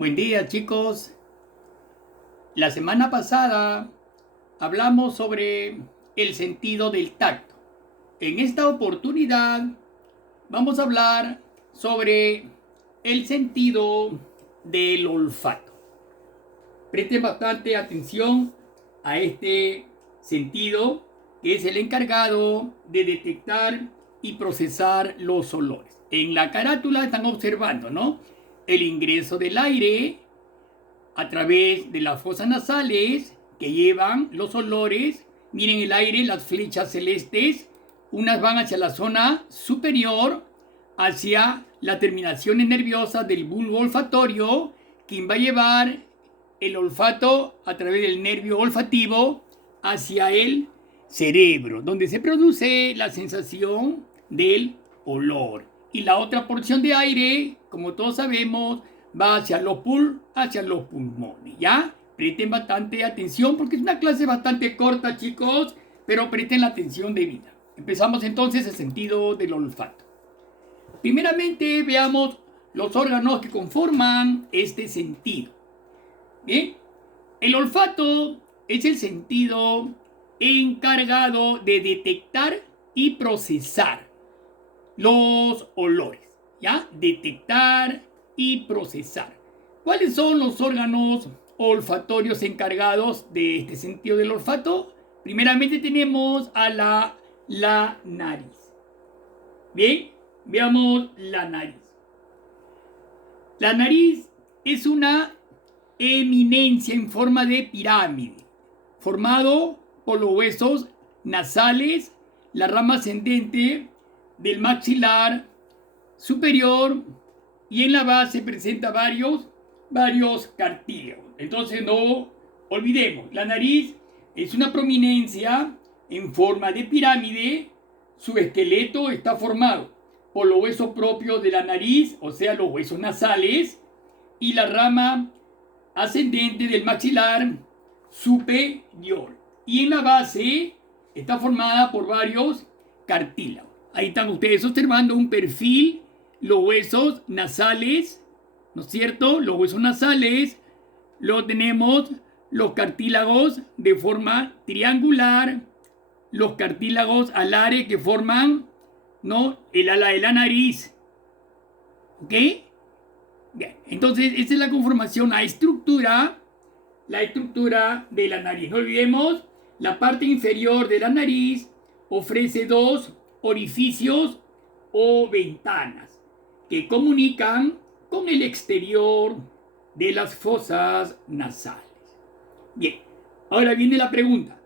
Buen día, chicos. La semana pasada hablamos sobre el sentido del tacto. En esta oportunidad vamos a hablar sobre el sentido del olfato. Presten bastante atención a este sentido, que es el encargado de detectar y procesar los olores. En la carátula están observando, ¿no?, el ingreso del aire a través de las fosas nasales que llevan los olores. Miren el aire, las flechas celestes, unas van hacia la zona superior, hacia las terminaciones nerviosas del bulbo olfatorio, quien va a llevar el olfato a través del nervio olfativo hacia el cerebro, donde se produce la sensación del olor. Y la otra porción de aire, como todos sabemos, va hacia los pulmones, ¿ya? Presten bastante atención porque es una clase bastante corta, chicos, pero presten la atención debida. Empezamos entonces el sentido del olfato. Primeramente veamos los órganos que conforman este sentido. Bien, el olfato es el sentido encargado de detectar y procesar los olores, ¿ya? Detectar y procesar. ¿Cuáles son los órganos olfatorios encargados de este sentido del olfato? Primeramente tenemos a la nariz. Bien, veamos la nariz. La nariz es una eminencia en forma de pirámide, formado por los huesos nasales, la rama ascendente del maxilar superior, y en la base presenta varios cartílagos. Entonces no olvidemos, la nariz es una prominencia en forma de pirámide. Su esqueleto está formado por los huesos propios de la nariz, o sea, los huesos nasales, y la rama ascendente del maxilar superior. Y en la base está formada por varios cartílagos. Ahí están ustedes observando un perfil, los huesos nasales, ¿no es cierto? Los huesos nasales, luego tenemos los cartílagos de forma triangular, los cartílagos alares que forman, ¿no?, el ala de la nariz. ¿Ok? Bien, entonces esta es la conformación, la estructura de la nariz. No olvidemos, la parte inferior de la nariz ofrece dos orificios o ventanas que comunican con el exterior de las fosas nasales. Bien, ahora viene la pregunta: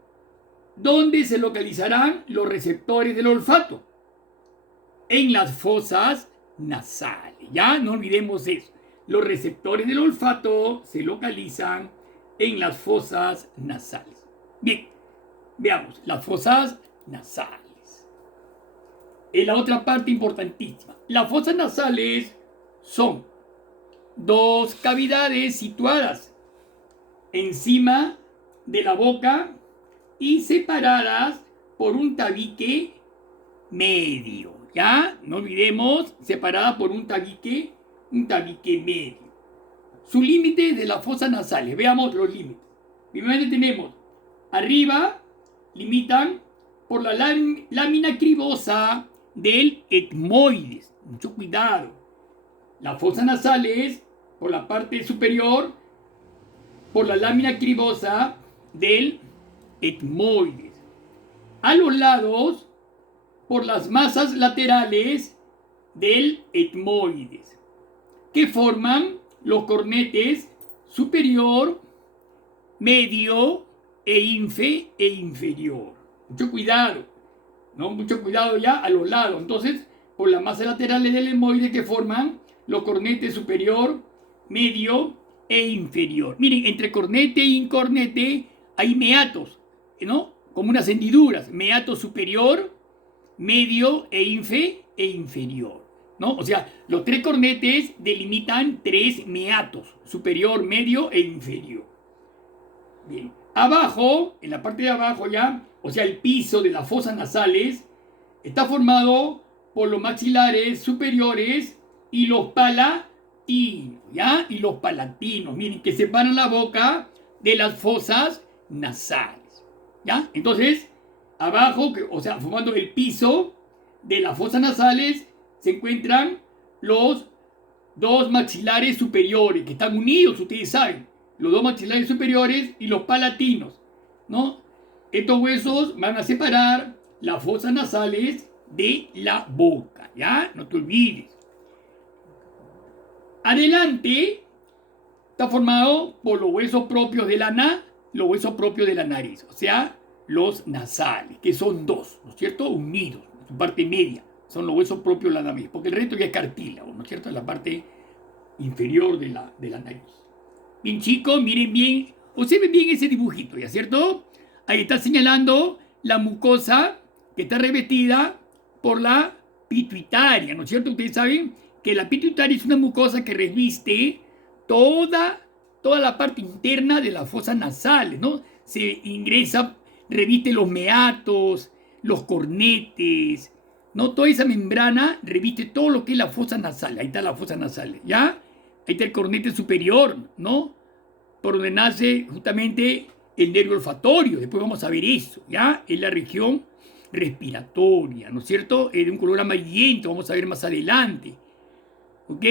¿dónde se localizarán los receptores del olfato? En las fosas nasales, ya no olvidemos eso. Los receptores del olfato se localizan en las fosas nasales. Bien, veamos las fosas nasales. Es la otra parte importantísima. Las fosas nasales son dos cavidades situadas encima de la boca y separadas por un tabique medio. ¿Ya? No olvidemos, separadas por un tabique medio. Su límite de las fosas nasales. Veamos los límites. Primero tenemos arriba, limitan por la lámina cribosa del etmoides. Mucho cuidado. Las fosas nasales por la parte superior, por la lámina cribosa del etmoides. A los lados, por las masas laterales del etmoides, que forman los cornetes superior, medio e inferior. Mucho cuidado, ¿no? Mucho cuidado ya a los lados. Entonces, por las masas laterales del etmoide que forman los cornetes superior, medio e inferior. Miren, entre cornete e incornete hay meatos, ¿no?, como unas hendiduras. Meato superior, medio e inferior, ¿no? O sea, los tres cornetes delimitan tres meatos: superior, medio e inferior. Bien. Abajo, en la parte de abajo ya, o sea, el piso de las fosas nasales, está formado por los maxilares superiores y los palatinos, ¿ya? Y los palatinos, miren, que separan la boca de las fosas nasales, ¿ya? Entonces, abajo, o sea, formando el piso de las fosas nasales, se encuentran los dos maxilares superiores, que están unidos, ustedes saben, los dos maxilares superiores y los palatinos, ¿no? Estos huesos van a separar las fosas nasales de la boca, ¿ya? No te olvides. Adelante está formado por los huesos propios de los huesos propios de la nariz, o sea, los nasales, que son dos, ¿no es cierto? Unidos, su parte media, son los huesos propios de la nariz, porque el resto ya es cartílago, ¿no es cierto? Es la parte inferior de la nariz. Bien, chicos, miren bien, observen bien ese dibujito, ¿ya cierto? Ahí está señalando la mucosa que está revestida por la pituitaria, ¿no es cierto? Ustedes saben que la pituitaria es una mucosa que reviste toda la parte interna de las fosas nasales, ¿no? Se ingresa, reviste los meatos, los cornetes, ¿no? Toda esa membrana reviste todo lo que es la fosa nasal. Ahí está la fosa nasal, ¿ya? Ahí está el cornete superior, ¿no? Por donde nace justamente el nervio olfatorio. Después vamos a ver eso, ¿ya? Es la región respiratoria, ¿no es cierto? Es de un color amarillento, vamos a ver más adelante. ¿Ok?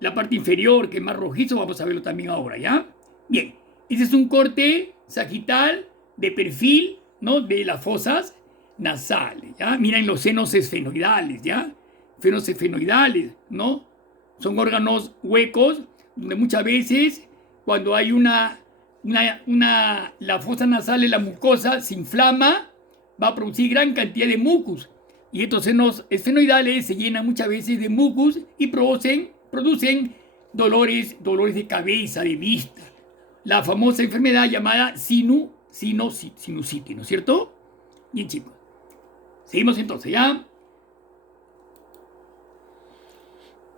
La parte inferior, que es más rojizo, vamos a verlo también ahora, ¿ya? Bien, ese es un corte sagital de perfil, ¿no? De las fosas nasales, ¿ya? Miren los senos esfenoidales, ¿ya? Senos esfenoidales, ¿no? Son órganos huecos donde muchas veces cuando hay la fosa nasal, la mucosa se inflama, va a producir gran cantidad de mucus. Y estos senos esfenoidales se llenan muchas veces de mucus y producen dolores de cabeza, de vista. La famosa enfermedad llamada sinusitis, ¿no es cierto? Bien, chicos. Seguimos entonces, ¿ya?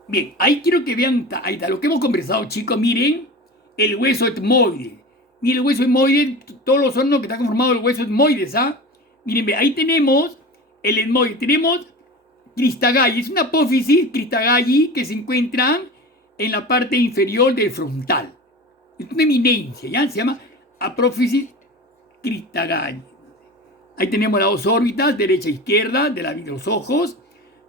Bien, ahí quiero que vean, ahí está lo que hemos conversado, chicos. Miren el hueso etmoide. Miren el hueso etmoide, todos los órganos que están conformados del hueso etmoide, ¿ah? Miren, ahí tenemos el etmoide, tenemos Cristagalli, es una apófisis Cristagalli que se encuentra en la parte inferior del frontal. Es una eminencia, ¿ya? Se llama apófisis Cristagalli. Ahí tenemos las dos órbitas, derecha e izquierda, de los ojos,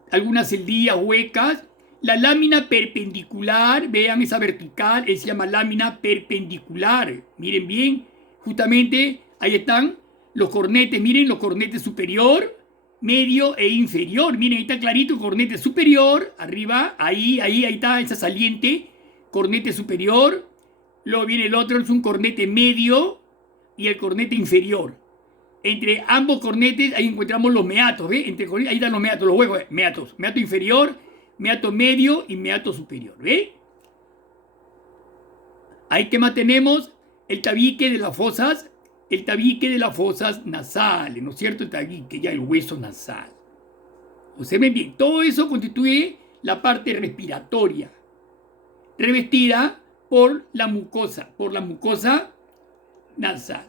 algunas celdillas huecas. La lámina perpendicular, vean esa vertical, se llama lámina perpendicular. Miren bien, justamente ahí están los cornetes, miren los cornetes superior, medio e inferior. Miren, ahí está clarito el cornete superior, arriba, ahí está esa saliente, cornete superior. Luego viene el otro, es un cornete medio y el cornete inferior. Entre ambos cornetes ahí encontramos los meatos, ¿ve? Ahí están los meatos, los huevos, meatos. Meato inferior, meato medio y meato superior, ¿ve? Ahí que más tenemos el tabique de las fosas nasales, ¿no es cierto? El tabique, ya el hueso nasal. Observen bien, todo eso constituye la parte respiratoria, revestida por la mucosa nasal.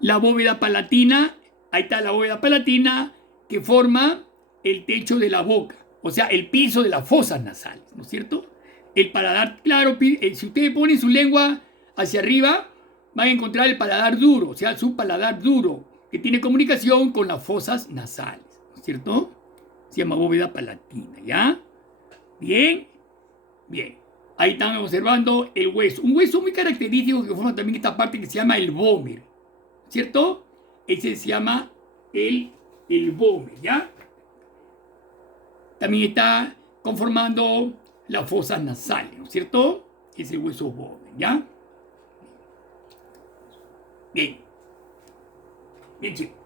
La bóveda palatina, ahí está la bóveda palatina que forma el techo de la boca, o sea, el piso de las fosas nasales, ¿no es cierto? El paladar, claro, si ustedes ponen su lengua hacia arriba, van a encontrar el paladar duro, o sea, su paladar duro, que tiene comunicación con las fosas nasales, ¿no es cierto? Se llama bóveda palatina, ¿ya? Bien, bien. Ahí están observando el hueso. Un hueso muy característico que forma también esta parte que se llama el vómer, ¿cierto? Ese se llama el vómer, ¿ya? También está conformando las fosas nasales, ¿no es cierto? Ese hueso vómer, ¿ya? Bien. Bien, chicos.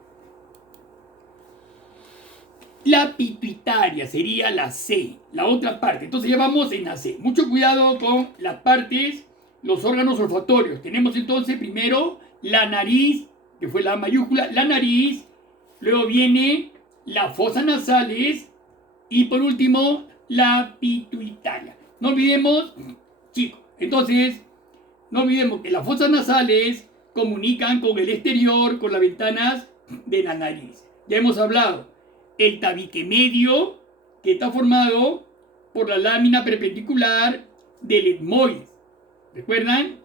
La pituitaria sería la C, la otra parte. Entonces ya vamos en la C. Mucho cuidado con las partes, los órganos olfatorios. Tenemos entonces primero la nariz, que fue la mayúscula, la nariz. Luego viene las fosas nasales. Y por último, la pituitaria. No olvidemos, chicos, entonces, no olvidemos que las fosas nasales comunican con el exterior, con las ventanas de la nariz. Ya hemos hablado, el tabique medio, que está formado por la lámina perpendicular del etmoides. ¿Recuerdan?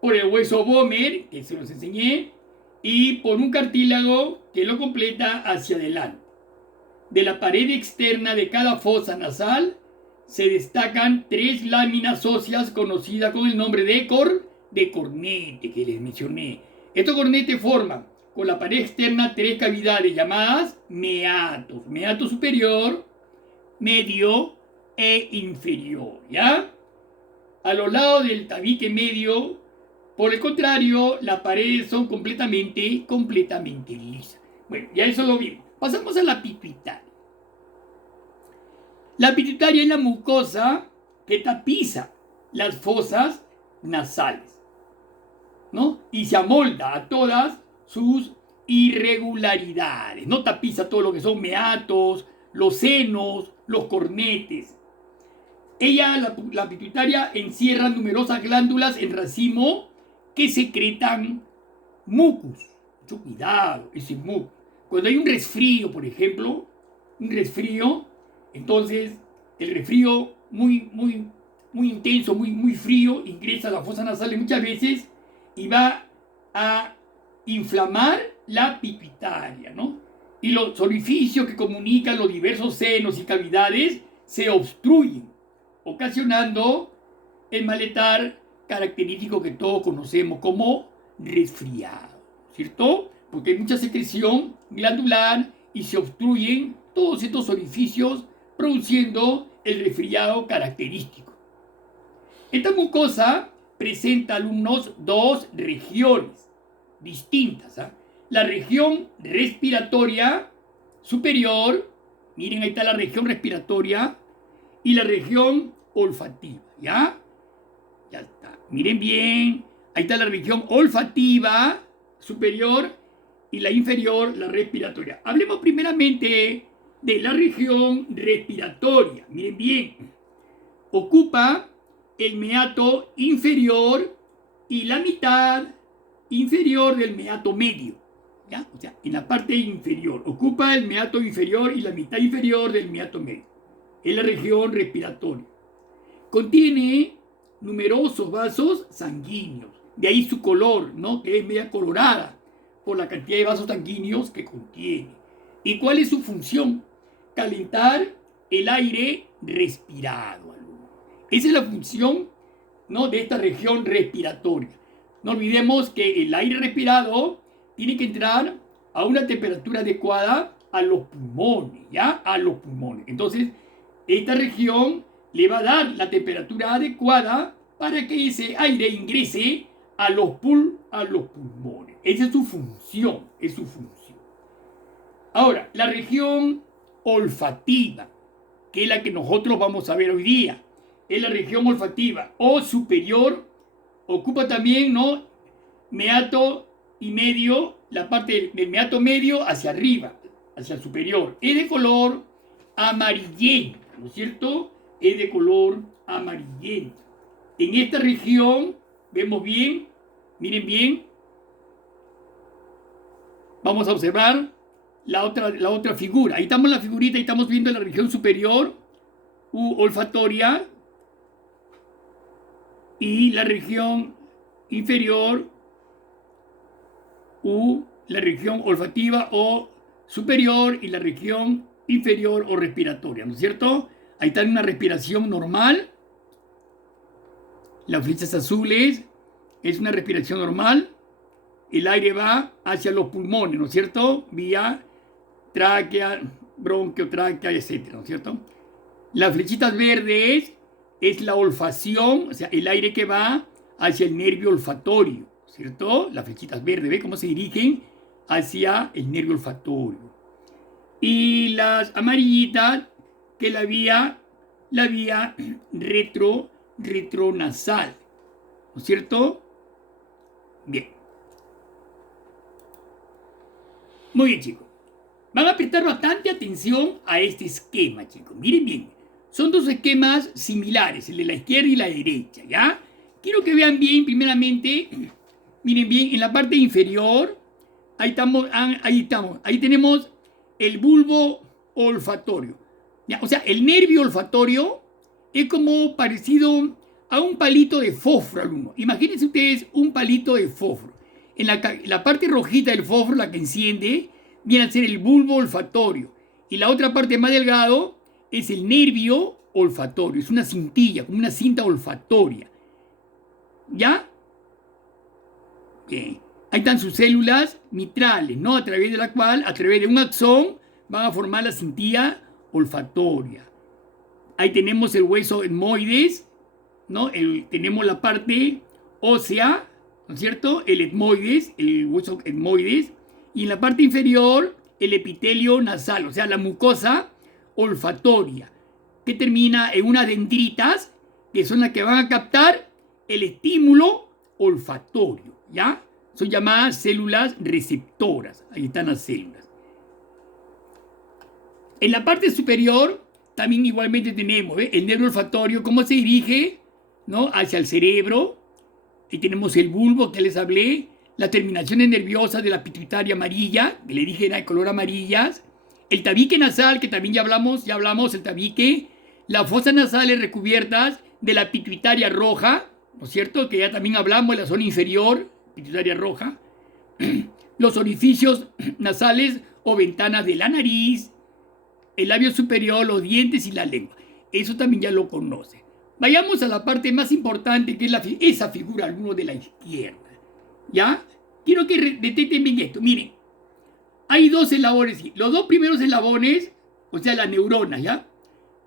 Por el hueso Vomer, que se los enseñé, y por un cartílago que lo completa hacia adelante. De la pared externa de cada fosa nasal se destacan 3 láminas óseas conocidas con el nombre de cornete, que les mencioné. Estos cornetes forman con la pared externa 3 cavidades llamadas meatos. Meato superior, medio e inferior, ¿ya? A los lados del tabique medio, por el contrario, las paredes son completamente lisas. Bueno, ya eso lo vimos. Pasamos a la pituitaria. La pituitaria es la mucosa que tapiza las fosas nasales, ¿no? Y se amolda a todas sus irregularidades, no tapiza todo lo que son meatos, los senos, los cornetes. La pituitaria, encierra numerosas glándulas en racimo que secretan mucus. Mucho cuidado, ese mucus. Cuando hay un resfrío, por ejemplo, entonces el resfrío muy intenso, muy frío, ingresa a la fosa nasal muchas veces y va a inflamar la pituitaria, ¿no? Y los orificios que comunican los diversos senos y cavidades se obstruyen, ocasionando el malestar característico que todos conocemos como resfriado, ¿cierto? Porque hay mucha secreción glandular y se obstruyen todos estos orificios, produciendo el resfriado característico. Esta mucosa presenta, alumnos, 2 regiones distintas, ¿eh? La región respiratoria superior, miren, ahí está la región respiratoria, y la región olfativa, ¿ya? Ya está. Miren bien, ahí está la región olfativa superior y la inferior, la respiratoria. Hablemos primeramente de la región respiratoria. Miren bien, ocupa el meato inferior y la mitad inferior del meato medio, ¿ya? O sea, en la parte inferior, ocupa el meato inferior y la mitad inferior del meato medio. Es la región respiratoria. Contiene numerosos vasos sanguíneos, de ahí su color, ¿no? Que es media colorada por la cantidad de vasos sanguíneos que contiene. ¿Y cuál es su función? Calentar el aire respirado. Esa es la función, ¿no?, de esta región respiratoria. No olvidemos que el aire respirado tiene que entrar a una temperatura adecuada a los pulmones, ¿ya? A los pulmones. Entonces, esta región le va a dar la temperatura adecuada para que ese aire ingrese a los pulmones. Esa es su función, Ahora, la región olfativa, que es la que nosotros vamos a ver hoy día, es la región olfativa o superior, ocupa también, ¿no?, meato y medio, la parte del meato medio hacia arriba, hacia el superior. Es de color amarillento, ¿no es cierto? Es de color amarillento. En esta región, vemos bien, miren bien, vamos a observar la otra figura. Ahí estamos en la figurita, ahí estamos viendo la región superior, olfatoria, y la región inferior, la región olfativa o superior, y la región inferior o respiratoria, ¿no es cierto? Ahí está en una respiración normal. Las flechas azules es una respiración normal. El aire va hacia los pulmones, ¿no es cierto? Vía tráquea, bronquio, tráquea, etc., ¿no es cierto? Las flechitas verdes es la olfacción, o sea, el aire que va hacia el nervio olfatorio, ¿cierto? Las flechitas verdes, ¿ve cómo se dirigen hacia el nervio olfatorio? Y las amarillitas, que la vía retronasal, ¿no es cierto? Bien. Muy bien, chicos. Van a prestar bastante atención a este esquema, chicos. Miren bien. Son 2 esquemas similares, el de la izquierda y la derecha, ¿ya? Quiero que vean bien, primeramente, miren bien, en la parte inferior, ahí tenemos el bulbo olfatorio, ¿ya? O sea, el nervio olfatorio es como parecido a un palito de fósforo, alumno. Imagínense ustedes un palito de fósforo. En la parte rojita del fósforo, la que enciende, viene a ser el bulbo olfatorio. Y la otra parte más delgado es el nervio olfatorio. Es una cintilla, como una cinta olfatoria. ¿Ya? Bien. Ahí están sus células mitrales, ¿no? A través de la cual, a través de un axón, van a formar la cintilla olfatoria. Ahí tenemos el hueso etmoides, ¿no? Tenemos la parte ósea, ¿no es cierto? El etmoides, el hueso etmoides. Y en la parte inferior, el epitelio nasal, o sea, la mucosa olfatoria, que termina en unas dendritas, que son las que van a captar el estímulo olfatorio, ¿ya? Son llamadas células receptoras. Ahí están las células. En la parte superior también igualmente tenemos el nervio olfatorio, cómo se dirige, ¿no? Hacia el cerebro. Ahí tenemos el bulbo que les hablé, las terminaciones nerviosas de la pituitaria amarilla, que le dije era de color amarillas, el tabique nasal, que también ya hablamos el tabique, las fosas nasales recubiertas de la pituitaria roja, ¿no es cierto? Que ya también hablamos de la zona inferior, pituitaria roja, los orificios nasales o ventanas de la nariz, el labio superior, los dientes y la lengua. Eso también ya lo conoce. Vayamos a la parte más importante, que es esa figura, alguno de la izquierda. ¿Ya? Quiero que detecten bien esto. Miren, hay dos eslabones. Los dos primeros eslabones, o sea, las neuronas, ¿ya?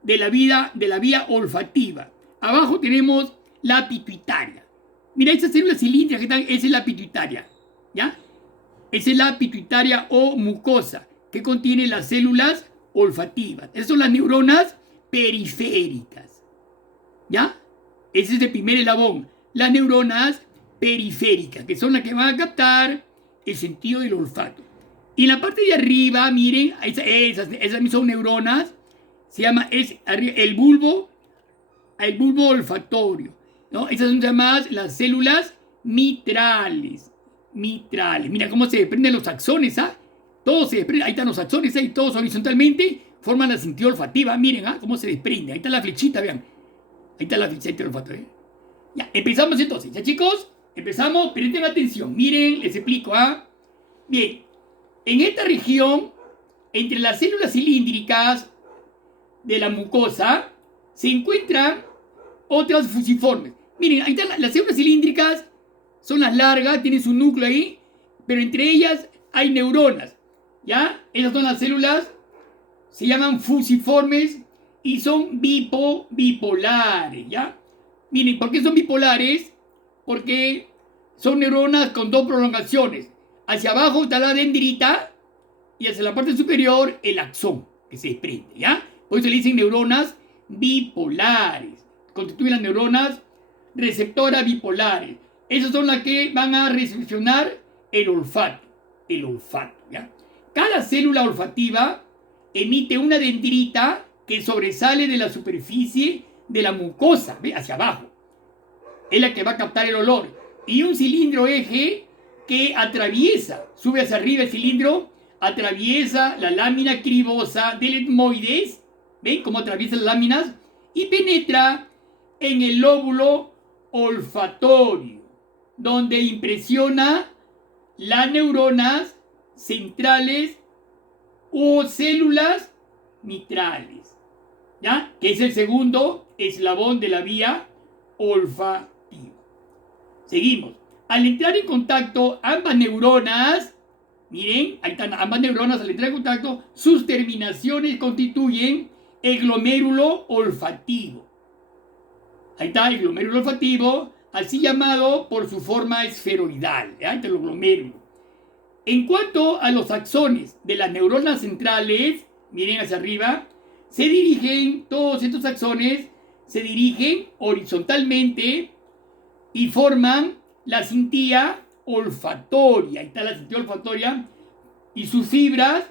De la vía olfativa. Abajo tenemos la pituitaria. Mira, esas células cilíndricas que están, esa es la pituitaria, ¿ya? Esa es la pituitaria o mucosa, que contiene las células olfativas. Esas son las neuronas periféricas, ¿ya? Ese es el primer eslabón. Las neuronas periféricas, que son las que van a captar el sentido del olfato. Y en la parte de arriba, miren, esas son neuronas, se llama el bulbo olfatorio, ¿no? Esas son llamadas las células mitrales. Mira cómo se desprenden los axones, ¿ah? Todos se desprenden, ahí están los axones, ahí todos horizontalmente forman la cinta olfativa, miren, ¿ah? Cómo se desprende, ahí está la flechita, vean. Ahí está la flechita olfativa. Ya, empezamos entonces, ya chicos, empezamos, presten atención, miren, les explico, ¿ah? Bien, en esta región, entre las células cilíndricas de la mucosa, se encuentran otras fusiformes. Miren, ahí están las células cilíndricas, son las largas, tienen su núcleo ahí, pero entre ellas hay neuronas, ¿ya? Esas son las células, se llaman fusiformes y son bipolares, ¿ya? Miren, ¿por qué son bipolares? Porque son neuronas con dos prolongaciones. Hacia abajo está la dendrita y hacia la parte superior el axón, que se desprende, ¿ya? Por eso le dicen neuronas bipolares. Constituyen las neuronas receptoras bipolares. Esas son las que van a recepcionar el olfato, ¿ya? Cada célula olfativa emite una dendrita que sobresale de la superficie de la mucosa, ¿ve? Hacia abajo. Es la que va a captar el olor. Y un cilindro eje que atraviesa, sube hacia arriba el cilindro, atraviesa la lámina cribosa del etmoides, ¿ven cómo atraviesa las láminas? Y penetra en el lóbulo olfatorio, donde impresiona las neuronas centrales o células mitrales, ¿ya? Que es el segundo eslabón de la vía olfativa. Seguimos. Al entrar en contacto ambas neuronas, miren, ahí están ambas neuronas, al entrar en contacto, sus terminaciones constituyen el glomérulo olfativo. Ahí está el glomérulo olfativo, así llamado por su forma esferoidal, ¿ya? Entre los glomérulos. En cuanto a los axones de las neuronas centrales, miren hacia arriba, todos estos axones se dirigen horizontalmente y forman la cintilla olfatoria. Ahí está la cintilla olfatoria y sus fibras,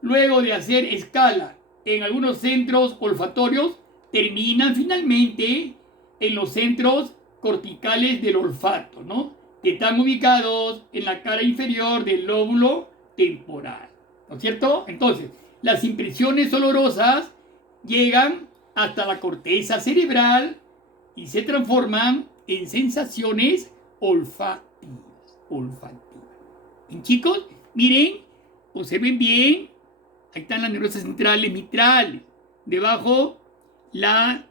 luego de hacer escala en algunos centros olfatorios, terminan finalmente en los centros corticales del olfato, ¿no? Que están ubicados en la cara inferior del lóbulo temporal, ¿no es cierto? Entonces, las impresiones olorosas llegan hasta la corteza cerebral y se transforman en sensaciones olfativas. Bien, chicos, miren, observen bien, ahí están las neuronas centrales mitrales, debajo la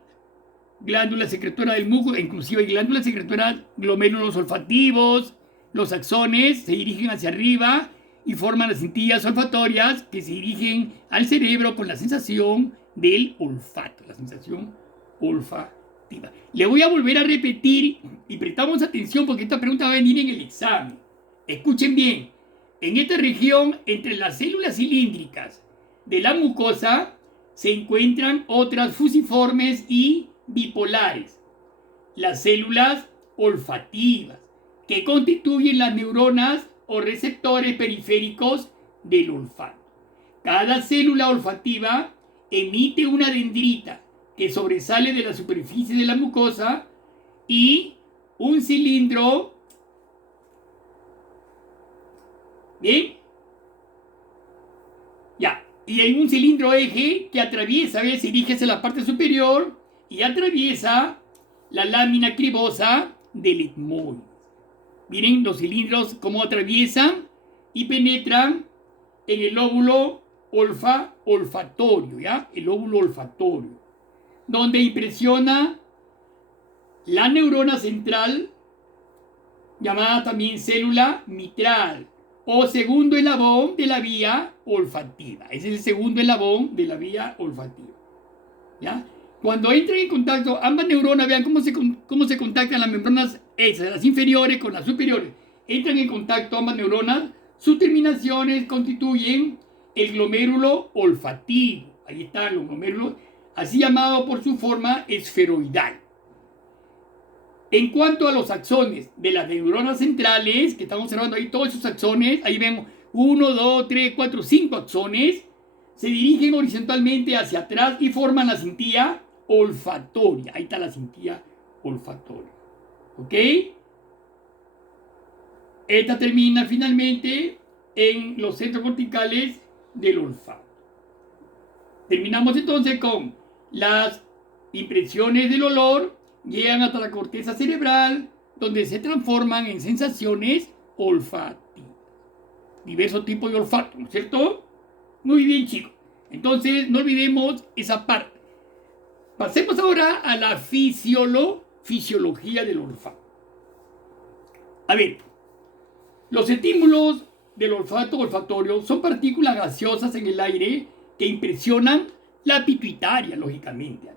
glándula secretora del músculo, inclusive hay glándulas secretoras, glomérulos olfativos, los axones se dirigen hacia arriba y forman las cintillas olfatorias que se dirigen al cerebro con la sensación del olfato, la sensación olfativa. Le voy a volver a repetir y prestamos atención porque esta pregunta va a venir en el examen. Escuchen bien, en esta región entre las células cilíndricas de la mucosa se encuentran otras fusiformes y bipolares, las células olfativas, que constituyen las neuronas o receptores periféricos del olfato. Cada célula olfativa emite una dendrita que sobresale de la superficie de la mucosa y un cilindro, ¿bien? Ya, y hay un cilindro eje que atraviesa, ¿ves? Se dirige hacia la parte superior y atraviesa la lámina cribosa del etmoides. Miren los cilindros cómo atraviesan y penetran en el lóbulo olfatorio, ¿ya? El lóbulo olfatorio, donde impresiona la neurona central, llamada también célula mitral, o segundo eslabón de la vía olfativa. Ese es el segundo eslabón de la vía olfativa, ¿ya? Cuando entran en contacto ambas neuronas, vean cómo se contactan las membranas esas, las inferiores con las superiores. Entran en contacto ambas neuronas, sus terminaciones constituyen el glomérulo olfativo. Ahí están los glomérulos, así llamado por su forma esferoidal. En cuanto a los axones de las neuronas centrales, que estamos observando ahí todos esos axones, ahí vemos 1, 2, 3, 4, 5 axones, se dirigen horizontalmente hacia atrás y forman la cintilla olfatoria. Ahí está la cintilla olfatoria. ¿Ok? Esta termina finalmente en los centros corticales del olfato. Terminamos entonces con las impresiones del olor, llegan hasta la corteza cerebral, donde se transforman en sensaciones olfativas. Diversos tipos de olfato, ¿no es cierto? Muy bien, chicos. Entonces, no olvidemos esa parte. Pasemos ahora a la fisiología del olfato. A ver, los estímulos del olfato olfatorio son partículas gaseosas en el aire que impresionan la pituitaria, lógicamente.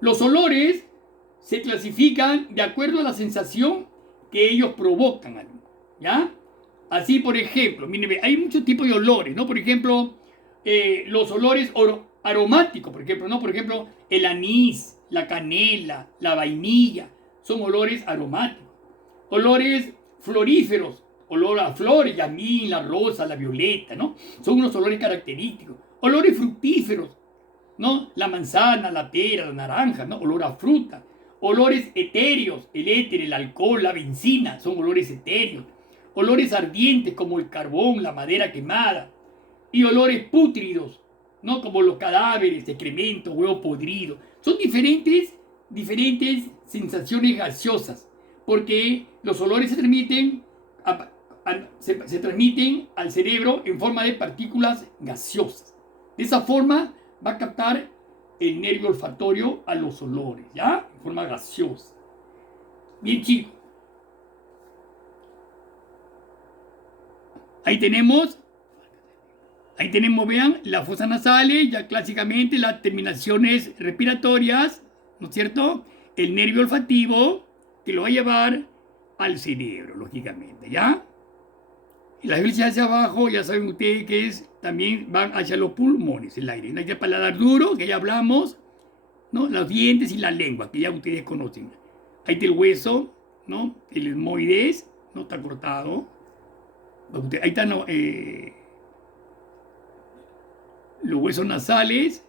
Los olores se clasifican de acuerdo a la sensación que ellos provocan, ¿ya? Así, por ejemplo, miren, hay muchos tipos de olores, ¿no? Por ejemplo, los olores aromáticos, por ejemplo, ¿no? Por ejemplo, el anís, la canela, la vainilla, son olores aromáticos. Olores floríferos, olor a flores, yasmín, la rosa, la violeta, ¿no? Son unos olores característicos. Olores fructíferos, ¿no? La manzana, la pera, la naranja, ¿no? Olor a fruta. Olores etéreos, el éter, el alcohol, la benzina, son olores etéreos. Olores ardientes como el carbón, la madera quemada. Y olores pútridos, ¿no? Como los cadáveres, excrementos, huevo podrido. Son diferentes sensaciones gaseosas, porque los olores se transmiten al cerebro en forma de partículas gaseosas. De esa forma va a captar el nervio olfatorio a los olores, ¿ya? En forma gaseosa. Bien, chicos. Ahí tenemos, vean, las fosas nasales, ya clásicamente las terminaciones respiratorias, ¿no es cierto? El nervio olfativo que lo va a llevar al cerebro, lógicamente, ¿ya? Y las veces hacia abajo, ya saben ustedes que también van hacia los pulmones, el aire. Hay el paladar duro, que ya hablamos, ¿no? Los dientes y la lengua, que ya ustedes conocen. Ahí está el hueso, ¿no? El etmoides, ¿no? Está cortado. Ahí están los huesos nasales,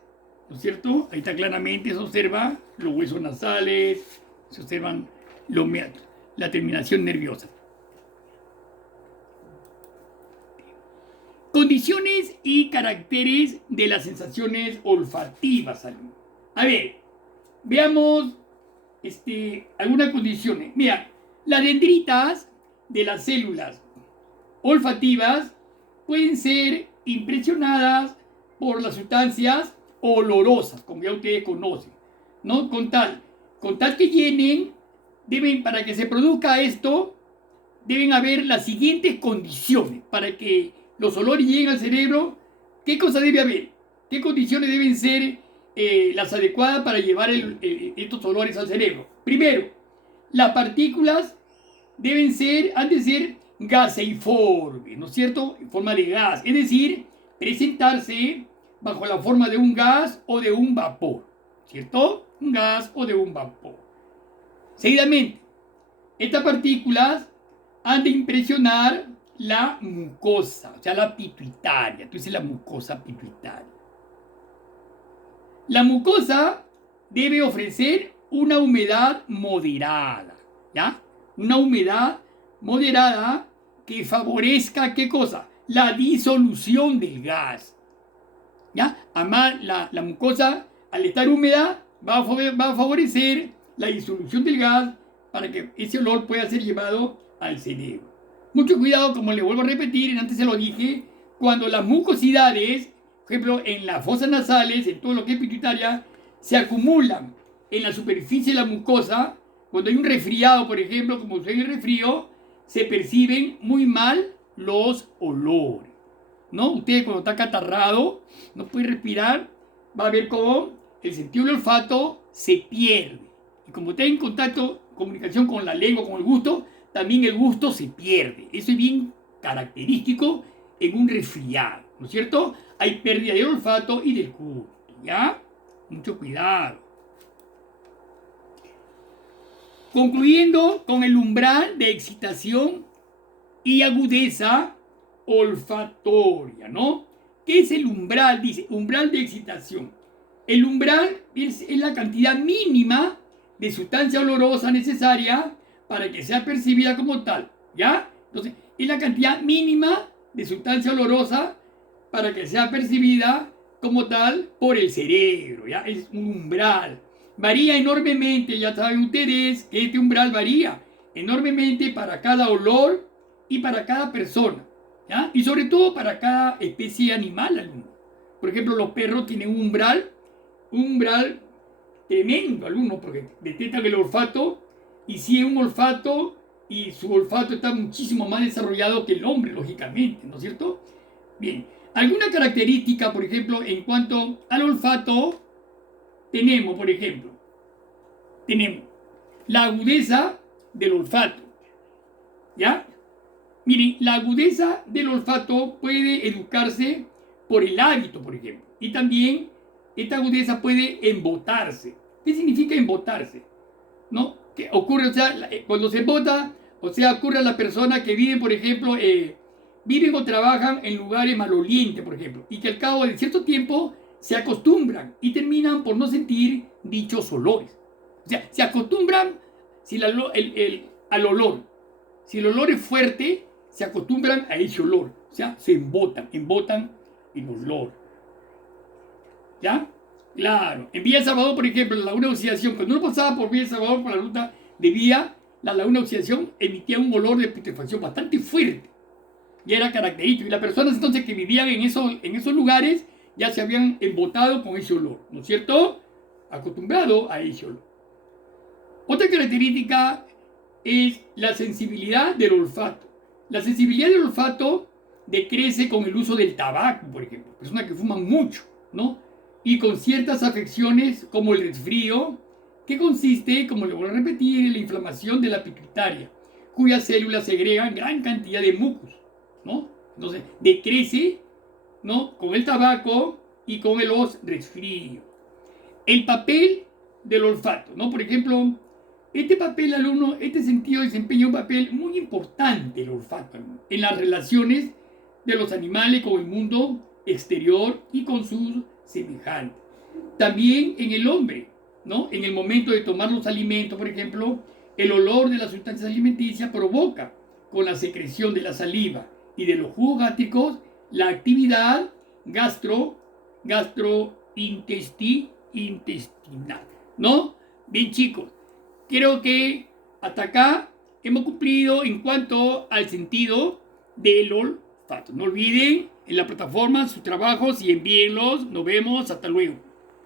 ¿no es cierto? Ahí está claramente, se observa los huesos nasales, se observan la terminación nerviosa. Condiciones y caracteres de las sensaciones olfativas, alumnos. A ver, veamos algunas condiciones. Mira, las dendritas de las células olfativas pueden ser impresionadas por las sustancias olorosas, como ya ustedes conocen, ¿no? Con tal que llenen, para que se produzca esto, deben haber las siguientes condiciones para que los olores lleguen al cerebro. ¿Qué cosa debe haber? ¿Qué condiciones deben ser las adecuadas para llevar estos olores al cerebro? Primero, las partículas han de ser gaseiformes, ¿no es cierto? En forma de gas, es decir, presentarse bajo la forma de un gas o de un vapor, ¿cierto? Un gas o de un vapor. Seguidamente, estas partículas han de impresionar la mucosa, o sea, la pituitaria. Tú dices la mucosa pituitaria. La mucosa debe ofrecer una humedad moderada, ¿ya? Una humedad moderada que favorezca, ¿qué cosa? La disolución del gas, ¿ya? Además, la mucosa, al estar húmeda, va a favorecer la disolución del gas para que ese olor pueda ser llevado al cerebro. Mucho cuidado, como le vuelvo a repetir, antes se lo dije, cuando las mucosidades, por ejemplo, en las fosas nasales, en todo lo que es pituitaria, se acumulan en la superficie de la mucosa, cuando hay un resfriado, por ejemplo, como sucede el resfrío, se perciben muy mal los olores, ¿no? Usted cuando está catarrado, no puede respirar, va a ver cómo el sentido del olfato se pierde. Y como está en comunicación con la lengua, con el gusto, también el gusto se pierde. Eso es bien característico en un resfriado, ¿no es cierto? Hay pérdida del olfato y del gusto, ¿ya? Mucho cuidado. Concluyendo con el umbral de excitación y agudeza olfatoria, ¿no? ¿Qué es el umbral? Dice, umbral de excitación. El umbral es la cantidad mínima de sustancia olorosa necesaria para que sea percibida como tal, ¿ya? Entonces, es la cantidad mínima de sustancia olorosa para que sea percibida como tal por el cerebro, ¿ya? Es un umbral. Varía enormemente, ya saben ustedes que este umbral varía enormemente para cada olor y para cada persona, ¿ya? Y sobre todo para cada especie animal. Por ejemplo, los perros tienen un umbral tremendo, algunos, porque detectan el olfato, y si es un olfato, y su olfato está muchísimo más desarrollado que el hombre, lógicamente, ¿no es cierto? Bien, alguna característica, por ejemplo, en cuanto al olfato, tenemos, por ejemplo, la agudeza del olfato, ¿ya? Miren, la agudeza del olfato puede educarse por el hábito, por ejemplo, y también esta agudeza puede embotarse. ¿Qué significa embotarse? ¿No? Que ocurre, o sea, cuando se embota, o sea, ocurre a la persona que vive, por ejemplo, viven o trabajan en lugares malolientes, por ejemplo, y que al cabo de cierto tiempo se acostumbran y terminan por no sentir dichos olores. O sea, se acostumbran al olor. Si el olor es fuerte, se acostumbran a ese olor. O sea, se embotan el olor. ¿Ya? Claro. En Villa El Salvador, por ejemplo, la laguna de oxidación, cuando uno pasaba por Villa El Salvador, por la ruta de vía, la laguna de oxidación emitía un olor de putrefacción bastante fuerte. Y era característico. Y las personas entonces que vivían en esos lugares ya se habían embotado con ese olor, ¿no es cierto? Acostumbrado a ese olor. Otra característica es la sensibilidad del olfato. La sensibilidad del olfato decrece con el uso del tabaco, por ejemplo. Personas que fuman mucho, ¿no? Y con ciertas afecciones como el resfrío, que consiste, como le voy a repetir, en la inflamación de la pituitaria, cuyas células segregan gran cantidad de mucus, ¿no? Entonces, decrece, ¿no? Con el tabaco y con los resfríos. El papel del olfato, ¿no? Por ejemplo, este sentido desempeña un papel muy importante, el olfato, en las relaciones de los animales con el mundo exterior y con sus semejantes. También en el hombre, ¿no? En el momento de tomar los alimentos, por ejemplo, el olor de las sustancias alimenticias provoca, con la secreción de la saliva y de los jugos gástricos, la actividad gastrointestinal, intestinal, ¿no? Bien, chicos, creo que hasta acá hemos cumplido en cuanto al sentido del olfato. No olviden en la plataforma sus trabajos y envíenlos. Nos vemos. Hasta luego.